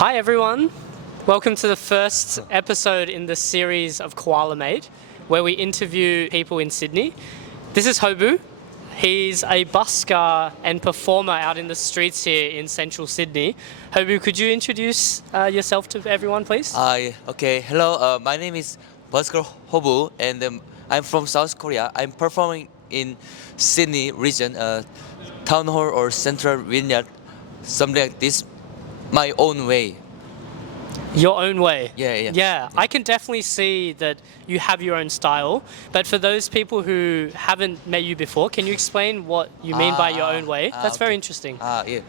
Hi everyone, welcome to the first episode in the series of Koalamate, where we interview people in Sydney. This is Hobu. He's a busker and performer out in the streets here in central Sydney. Hobu, could you introduce yourself to everyone, please? Okay. Hello. My name is Busker Hobu, and I'm from South Korea. I'm performing in Sydney region, Town Hall or Central Vineyard, something like this, my own way. Your own way. Yeah. I can definitely see that you have your own style. But for those people who haven't met you before, can you explain what you mean by your own way? That's very interesting. Yeah.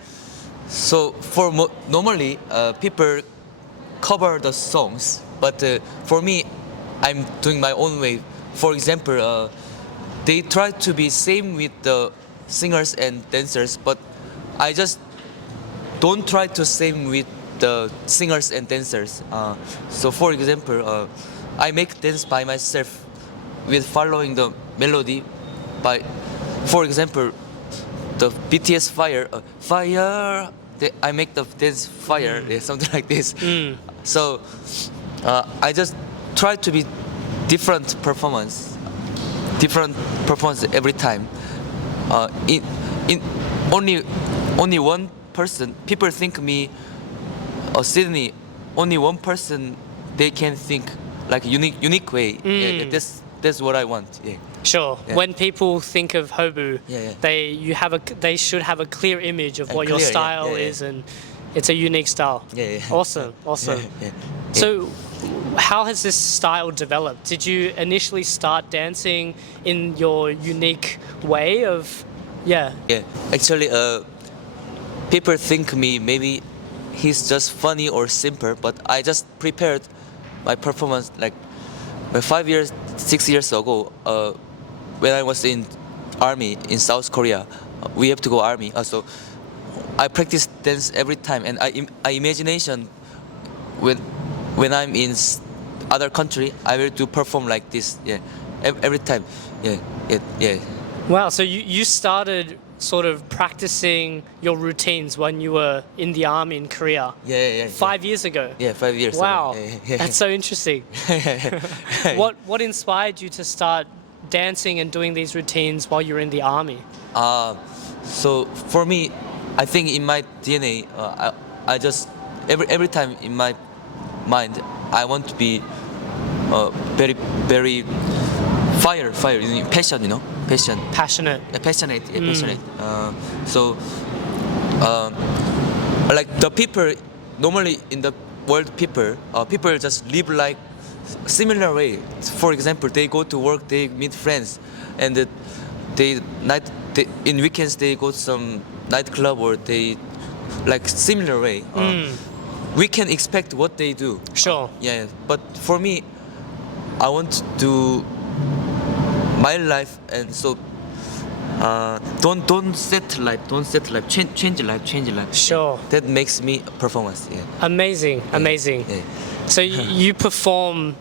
So normally people cover the songs, but for me, I'm doing my own way. For example, they try to be same with the singers and dancers, but I just don't try to same with the singers and dancers. So for example, I make dance by myself with following the melody by, for example, the BTS Fire, I make the dance Fire, something like this. So I just try to be different performance every time. In only one person, people think me Sydney, only one person they can think like unique way. Yeah, that's what I want. Yeah. Sure. Yeah. When people think of Hobu, Yeah. they should have a clear image of what your clear, style yeah. is, and it's a unique style. Yeah. Awesome. Yeah. So, how has this style developed? Did you initially start dancing in your unique way of, Yeah. Actually, people think me maybe he's just funny or simple, but I just prepared my performance like 6 years ago. When I was in army in South Korea, we have to go army. So I practice dance every time, and I imagination when I'm in other country, I will do perform like this. Yeah, every time. Yeah. Wow, so you started sort of practicing your routines when you were in the army in Korea. Yeah. 5 years ago. Yeah, 5 years Wow, ago. Yeah. that's so interesting. What inspired you to start dancing and doing these routines while you were in the army? So for me, I think in my DNA, I just every time in my mind, I want to be very fire, passion, passion. Passionate. Passionate. So, like the people normally in the world, people just live like similar way. For example, they go to work, they meet friends, and in weekends they go to some nightclub or they like similar way. We can expect what they do. Sure. Yeah, but for me, I want to do my life, and so don't set life, change life. Sure. That makes me performance. Yeah. Amazing. Yeah. So you perform,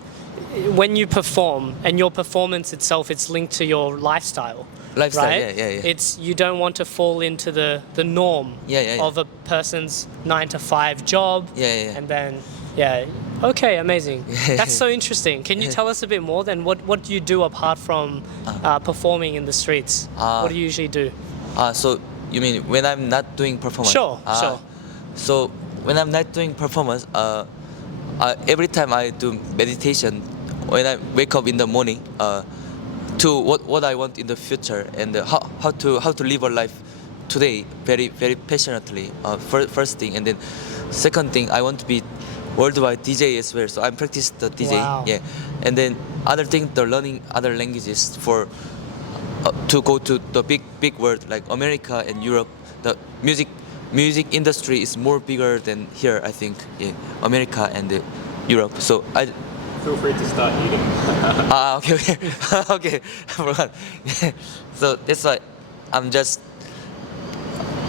when you perform, and your performance itself, it's linked to your lifestyle. Lifestyle, right? yeah. It's, you don't want to fall into the norm of a person's 9 to 5 job. Yeah. And then, okay, amazing. That's so interesting. Can you tell us a bit more then? What do you do apart from performing in the streets? What do you usually do? So you mean when I'm not doing performance? Sure. So when I'm not doing performance, every time I do meditation, when I wake up in the morning, to what I want in the future, and how to live a life today very passionately. First thing, and then second thing, I want to be worldwide DJ as well. So I practice the DJ. Wow. Yeah, and then other thing, the learning other languages for to go to the big world like America and Europe. The music industry is more bigger than here, I think. Yeah, America and Europe. So I. Feel free to start eating. Okay. I forgot. So that's why I'm just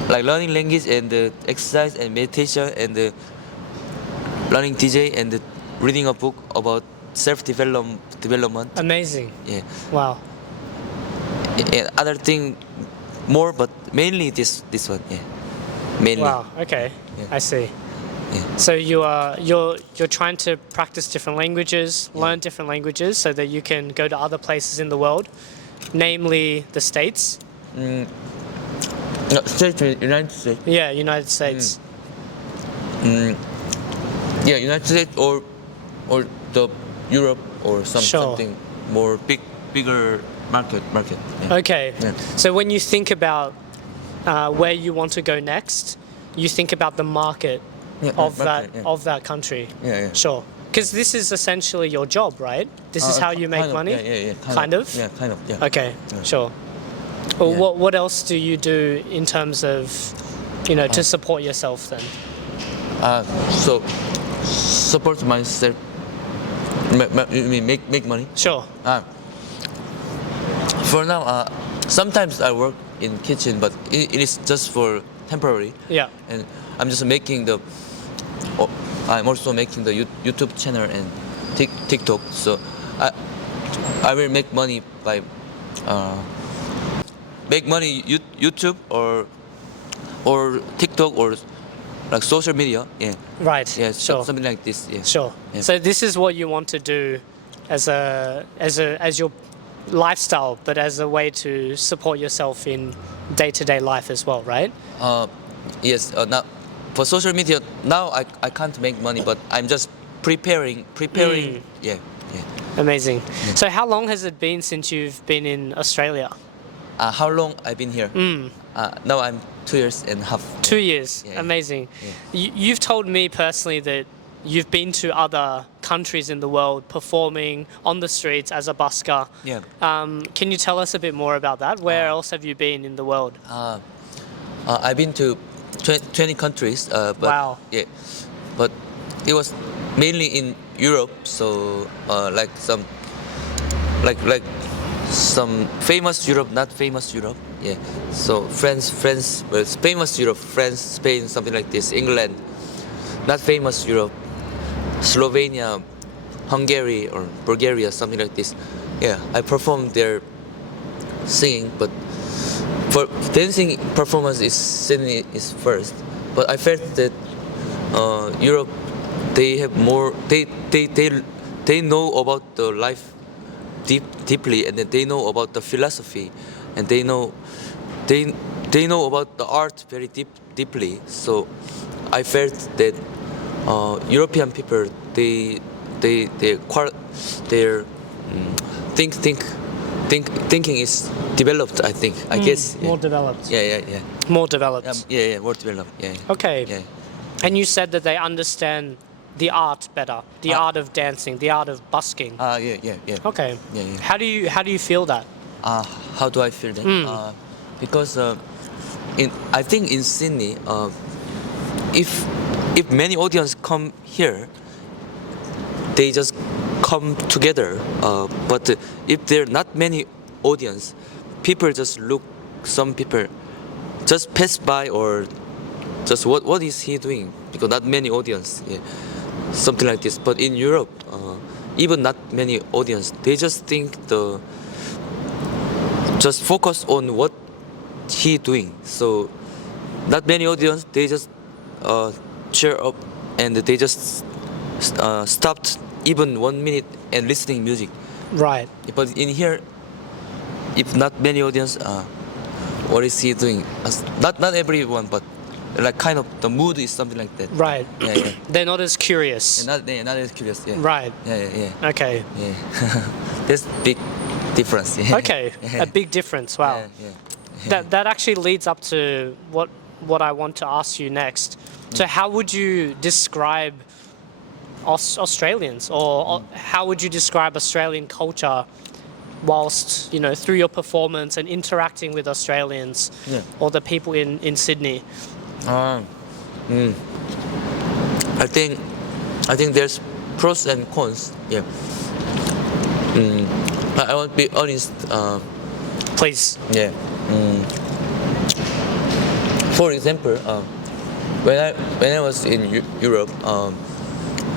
like learning language and exercise and meditation and learning DJ and reading a book about development. Amazing. Yeah. Wow. And other thing more, but mainly this one. Yeah. Mainly. Wow. Okay. Yeah. I see. Yeah. So you're trying to practice different languages, learn different languages, so that you can go to other places in the world, namely the States. No, United States. Yeah, United States. Yeah, United States or the Europe or Sure. something more bigger market. Yeah. Okay. Yeah. So when you think about where you want to go next, you think about the market Yeah, of market, that yeah. of that country. Yeah. Sure. Because this is essentially your job, right? This is how you make Kind of, money. Yeah. Kind of? Yeah, kind of. Yeah. Okay. Yeah. Sure. Well, Yeah. what else do you do in terms of, to support yourself then? So support myself. You mean make money? Sure. For now, sometimes I work in kitchen, but it is just for temporary. Yeah. And I'm just making the. I'm also making the YouTube channel and TikTok. So I will make money by make money YouTube or TikTok or like social media. Yeah. Right. Yeah. Sure. Something like this. Yeah. Sure. Yeah. So this is what you want to do as your lifestyle, but as a way to support yourself in day-to-day life as well, right? Yes. Now, for social media, now I can't make money, but I'm just preparing. Yeah. Amazing. So how long has it been since you've been in Australia? How long I've been here? Now I'm 2 years and a half. 2 years. Yeah. Amazing. Yeah. You've told me personally that you've been to other countries in the world performing on the streets as a busker. Yeah. Can you tell us a bit more about that? Where else have you been in the world? I've been to 20 countries. But Wow. Yeah. But it was mainly in Europe. So like some famous Europe, not famous Europe. Yeah. So France, well, famous Europe, France, Spain, something like this. England, not famous Europe. Slovenia, Hungary or Bulgaria, something like this. Yeah, I performed there singing, but for dancing performance is Sydney is first. But I felt that Europe, they have more. They know about the life deeply, and then they know about the philosophy, and they know about the art very deeply. So I felt that European people their thinking is developed. I think. I guess. More developed. Yeah. More developed. Yeah. More developed. Yeah. Okay. Yeah. And you said that they understand the art better, the art of dancing, the art of busking. Yeah. Okay. Yeah. How do you feel that? How do I feel that? Because I think in Sydney, if many audience come here, they just come together. But if there are not many audience, people just look. Some people just pass by or just what is he doing? Because not many audience. Yeah. Something like this. But in Europe, even not many audience, they just think just focus on what he doing. So not many audience, they just cheer up and they just stopped even 1 minute and listening music. Right. But in here, if not many audience, what is he doing? Not everyone, but like kind of the mood is something like that. Right. Yeah. They're not as curious. Not as curious. Yeah. Right. Yeah. Okay. Yeah. There's big difference. Yeah. Okay. A big difference. Wow. Yeah. That actually leads up to what I want to ask you next. So how would you describe Australians, or how would you describe Australian culture whilst, through your performance and interacting with Australians or the people in Sydney? I think there's pros and cons. Yeah. I want to be honest. Please. Yeah. For example, when I was in Europe,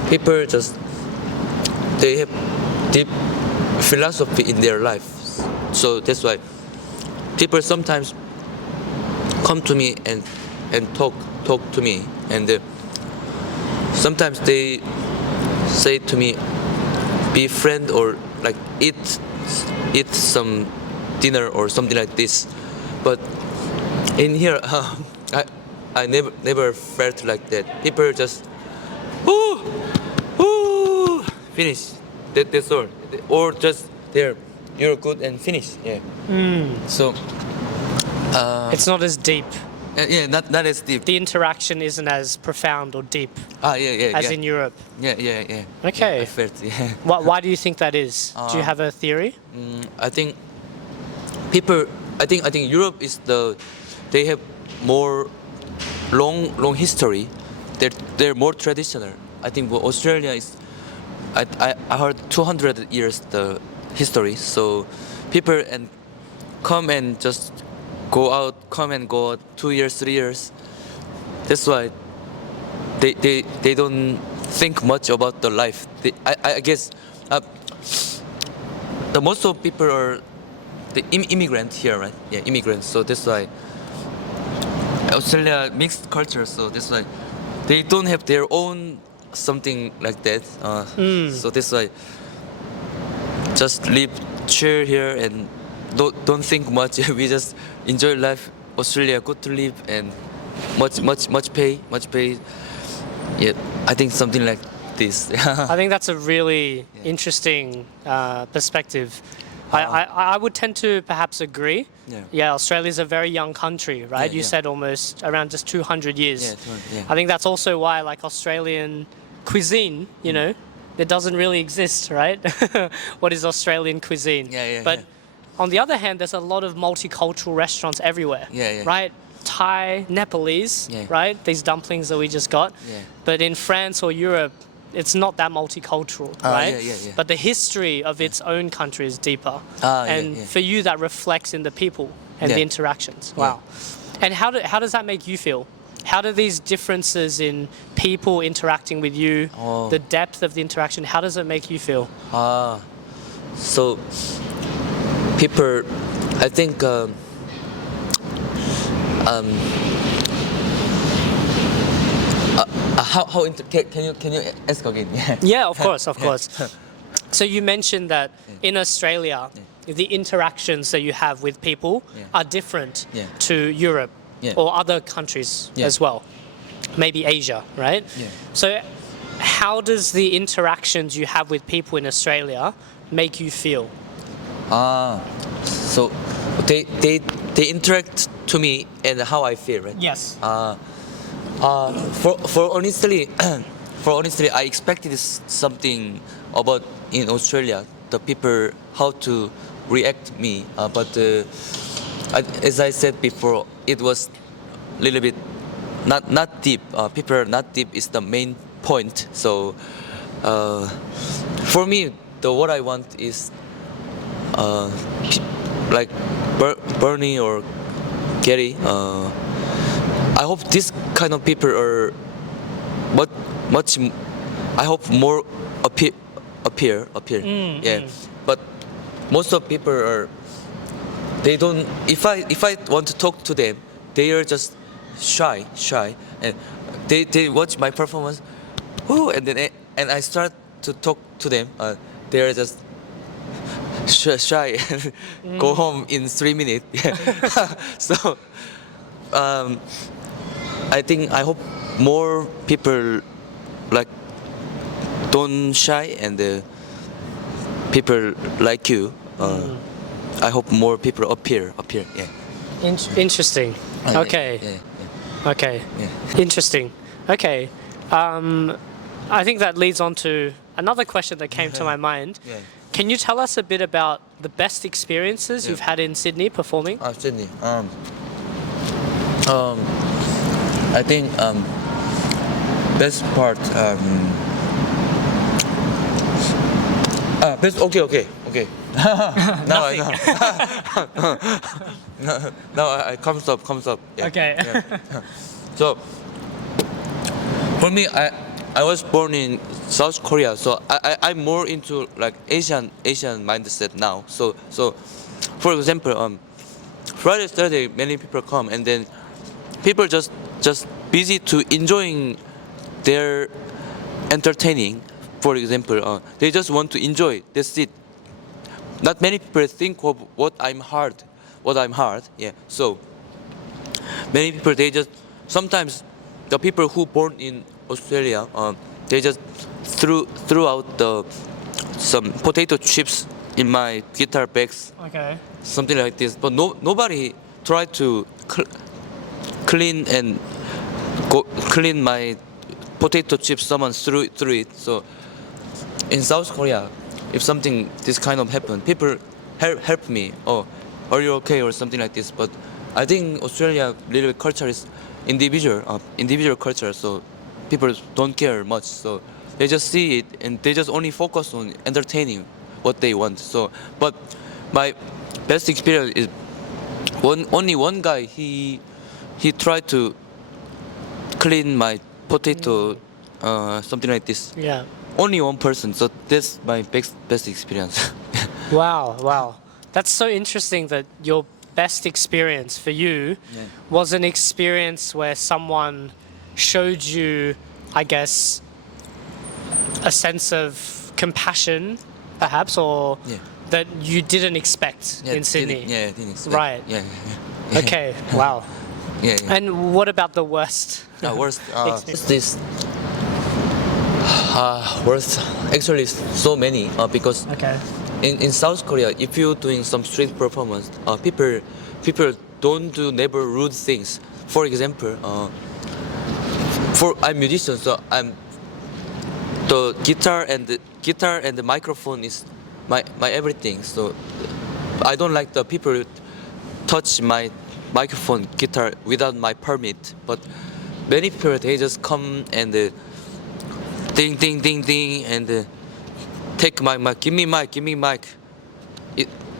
people they have deep philosophy in their life. So that's why people sometimes come to me and talk to me, and sometimes they say to me, be friend or like eat some dinner or something like this. But in here, I never felt like that. People just finish. That's all. Or just there, you're good and finish. Yeah. So It's not as deep. yeah, not as deep. The interaction isn't as profound or deep Yeah. as in Europe. Yeah. Okay. Yeah, I felt yeah. Why do you think that is? Do you have a theory? I think people. I think Europe is they have more long history. They're more traditional. I think Australia is. I heard 200 years the history. So people and come and just go out, come and go out 2 years, 3 years. That's why they don't think much about the life. I guess the most of people are the immigrant here, right? Yeah, immigrants. So that's why Australia mixed culture. So that's why they don't have their own something like that. So that's why just live, chill here, and don't think much. We just enjoy life. Australia, good to live, and much pay. Yeah, I think something like this. I think that's a really interesting perspective. I would tend to perhaps agree. Yeah, Australia's a very young country, right? You said almost around just 200 years. Yeah. I think that's also why like Australian cuisine, you know, it doesn't really exist, right? What is Australian cuisine? But on the other hand, there's a lot of multicultural restaurants everywhere, right? Thai, Nepalese, right? These dumplings that we just got. But in France or Europe, it's not that multicultural, right? But the history of its own country is deeper. And for you, that reflects in the people and the interactions. Wow. And how does that make you feel? How do these differences in people interacting with you, the depth of the interaction, how does it make you feel? So people, I think can you ask again? Yeah, of course. So you mentioned that in Australia, the interactions that you have with people are different to Europe or other countries as well, maybe Asia, right? So how does the interactions you have with people in Australia make you feel? So they interact to me and how I feel, right? Yes. For honestly, I expected something about in Australia, the people how to react me, but as I said before, it was a little bit not deep. People are not deep is the main point. So for me, what I want is like Birney or Gary. I hope this kind of people are much. I hope more appear. But most of people are. They don't. If I want to talk to them, they are just shy, and they watch my performance, and I start to talk to them. They are just shy and go home in 3 minutes. So I hope more people like don't shy and people like you. I hope more people appear. Yeah. Interesting. Okay. Okay. Interesting. Okay. I think that leads on to another question that came to my mind. Can you tell us a bit about the best experiences you've had in Sydney performing? Sydney. I think best part. Best. Okay. Now I know. Now I comes up. Yeah. Okay. So for me, I was born in South Korea, so I'm more into like Asian mindset now. So for example, Friday, Saturday, many people come, and then people just busy to enjoying their entertaining. For example, they just want to enjoy. That's it. Not many people think of what I'm hard. Yeah. So many people they just sometimes the people who born in Australia they just threw out some potato chips in my guitar bags, Okay. something like this. But nobody tried to clean and clean my potato chips. Someone threw it. So in South Korea, if something this kind of happen, people help me. Oh, are you okay or something like this? But I think Australia little culture is individual culture. So people don't care much. So they just see it and they just only focus on entertaining what they want. So, but my best experience is only one guy. He tried to clean my potato, something like this. Yeah. Only one person. So that's my best experience. Wow. That's so interesting that your best experience for you was an experience where someone showed you, I guess, a sense of compassion, perhaps, or that you didn't expect in Sydney. Didn't expect. Right. Yeah. Okay. Wow. Yeah. And what about the worst? Worst. Experience. This. Worst. Actually, so many. Because Okay. in South Korea, if you're doing some street performance, people don't do never rude things. For example, I'm musician, so the guitar and the microphone is my everything. So I don't like the people touch my microphone guitar without my permit. But many people they just come and ding ding ding ding and take my mic, give me mic.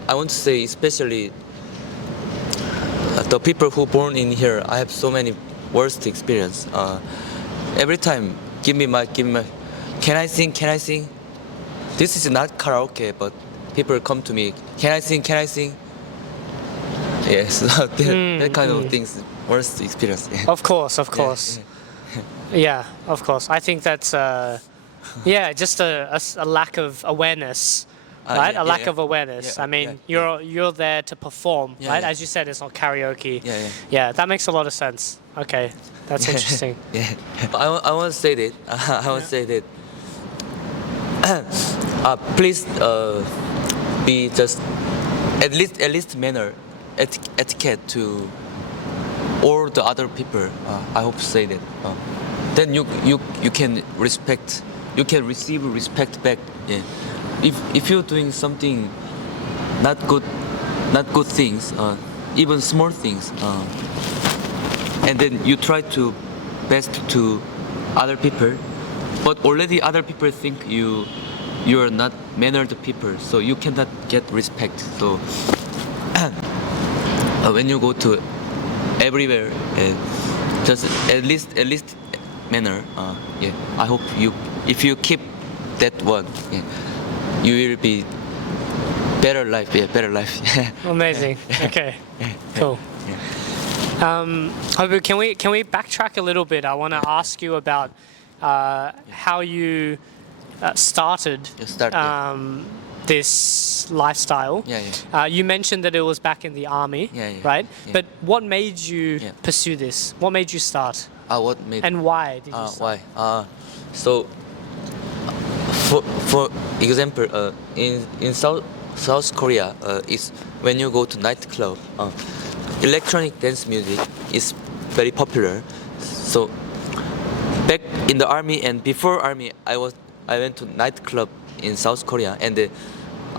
I want to say especially the people who born in here. I have so many worst experience. Every time, give me mic. Can I sing? This is not karaoke, but people come to me. Can I sing? Yes, that kind of things. Worst experience. Yeah. Of course. Yeah, of course. I think that's just a lack of awareness, right? A lack of awareness. I mean, you're there to perform, right? yeah. As you said, it's not karaoke. Yeah. That makes a lot of sense. Okay, that's interesting. Yeah. I want to say that. Please be just at least manner etiquette to all the other people. I hope to say that. Then you can respect. You can receive respect back. Yeah. If you're doing something not good things, even small things, and then you try to best to other people, but already other people think you are not mannered people, so you cannot get respect. So when you go to everywhere, just at least manner. I hope if you keep that one, you will be better life. Better life. Amazing. Okay, cool. Hobu, can we backtrack a little bit? I want to ask you about how you started this lifestyle. You mentioned that it was back in the army, right? Yeah. But what made you pursue this? What made you start? What made And why did you start? why? So for example, in South Korea, is when you go to nightclub, electronic dance music is very popular. So back in the army and before army, I went to nightclub in South Korea and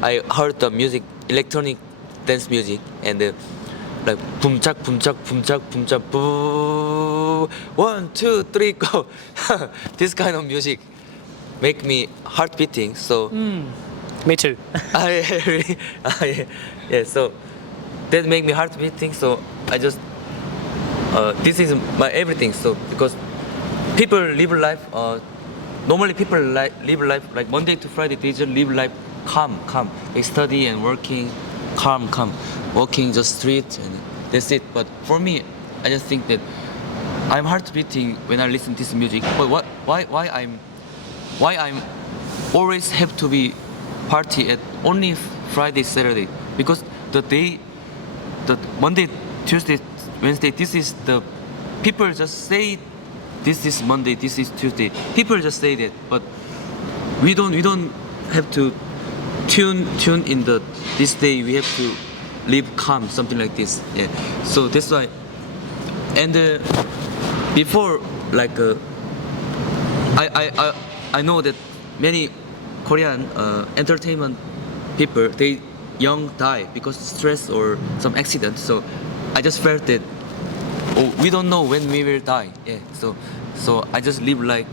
I heard the music, electronic dance music, and like boom chak boo, 1 2 3 go. This kind of music make me heart beating. So Me too. really, so that make me heart beating. So I just this is my everything. So because people live life, normally people live life like Monday to Friday. They just live life calm. They study and working, calm, walking just street and that's it. But for me, I just think that I'm heart beating when I listen to this music. But why I'm why I'm always have to be party at only Friday, Saturday, because the Monday, Tuesday, Wednesday, this is the people just say this is Monday, this is Tuesday. People just say that, but we don't have to tune in this day. We have to live calm, something like this. Yeah. So that's why. And before, like I know that many Korean entertainment people, they young die because stress or some accident. So I just felt that we don't know when we will die. Yeah. So I just live like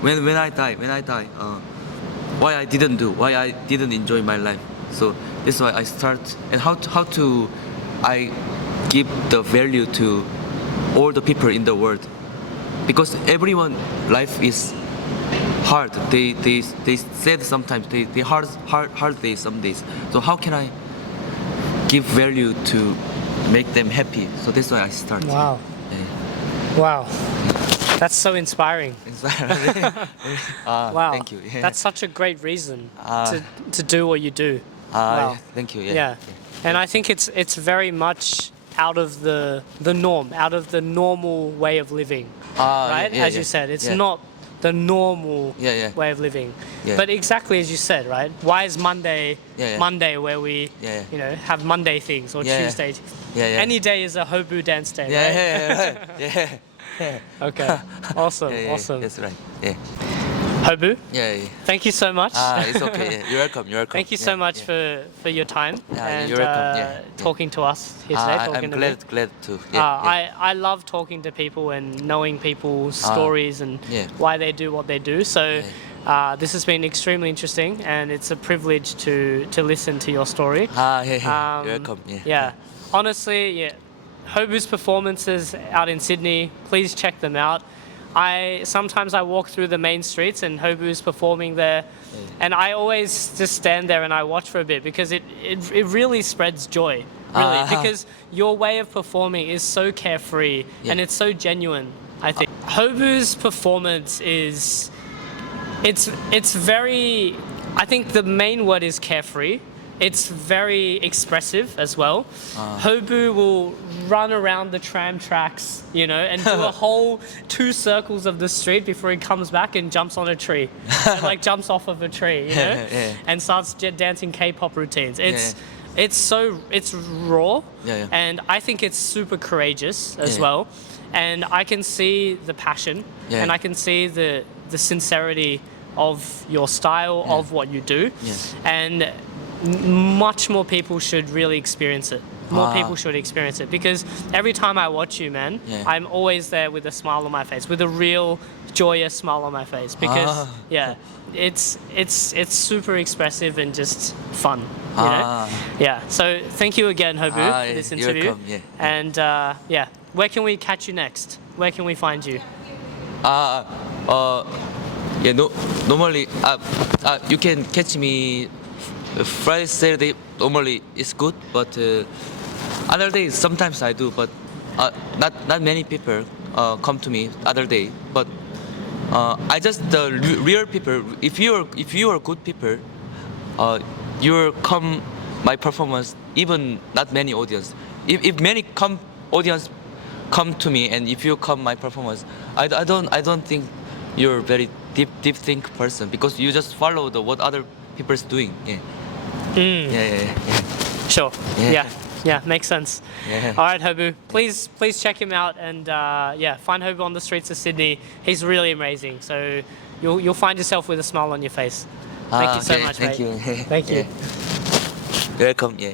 when I die, why I didn't enjoy my life. So that's why I start, and how to I give the value to all the people in the world, because everyone life is hard. They said sometimes they hard days some days. So how can I give value to make them happy? So that's why I start. Wow. Yeah. Wow. That's so inspiring. Wow. Thank you. Yeah. That's such a great reason to do what you do. Wow. Yeah, thank you. Yeah. Yeah. And I think it's very much out of the norm, out of the normal way of living. Right? Yeah, as yeah. you said, it's Yeah. not the normal Yeah. way of living. Yeah. But exactly as you said, right? Why is Monday Yeah. Monday where we have Monday things, or Yeah. Tuesday? Yeah. Any day is a Hobu dance day, Yeah, right? yeah. Okay. Awesome. Yeah, Awesome. That's right. Yeah. Hobu, Yeah. thank you so much. It's okay. Yeah. You're welcome. You're welcome. Thank you so much for your time and you're welcome. Yeah. talking to us here today. I'm talking to me. glad to. Yeah. I love talking to people and knowing people's stories and yeah. why they do what they do. So this has been extremely interesting, and it's a privilege to listen to your story. Yeah. You're welcome. Yeah. Yeah. Honestly, yeah. Hobu's performances out in Sydney, please check them out. Sometimes I walk through the main streets and Hobu's performing there, and I always just stand there and I watch for a bit, because it really spreads joy, really, because your way of performing is so carefree and it's so genuine. I think Hobu's performance is it's very, I think the main word is carefree. It's very expressive as well. Hobu will run around the tram tracks, and do a whole 2 circles of the street before he comes back and jumps on a tree, and, jumps off of a tree, and starts dancing K-pop routines. It's raw, and I think it's super courageous as well. And I can see the passion, and I can see the sincerity of your style, of what you do, and much more people should really experience it. More people should experience it, because every time I watch you, man, I'm always there with a smile on my face, with a real joyous smile on my face, because it's super expressive and just fun, Yeah. So thank you again, Hobu, for this interview. You're welcome. And where can we catch you next? Where can we find you? Normally, you can catch me Friday, Saturday. Normally it's good, but other days sometimes I do, but not many people come to me other day. But I just the real people. If you are good people, you'll come my performance. Even not many audience. If many audience come to me, and if you come my performance, I don't think you're very deep think person, because you just follow what other people's doing. Yeah. Sure. Yeah, makes sense. Yeah. All right, Hobu, please check him out, and find Hobu on the streets of Sydney. He's really amazing. So you'll find yourself with a smile on your face. Thank you so much, thank mate. you. Thank you. Welcome. Yeah.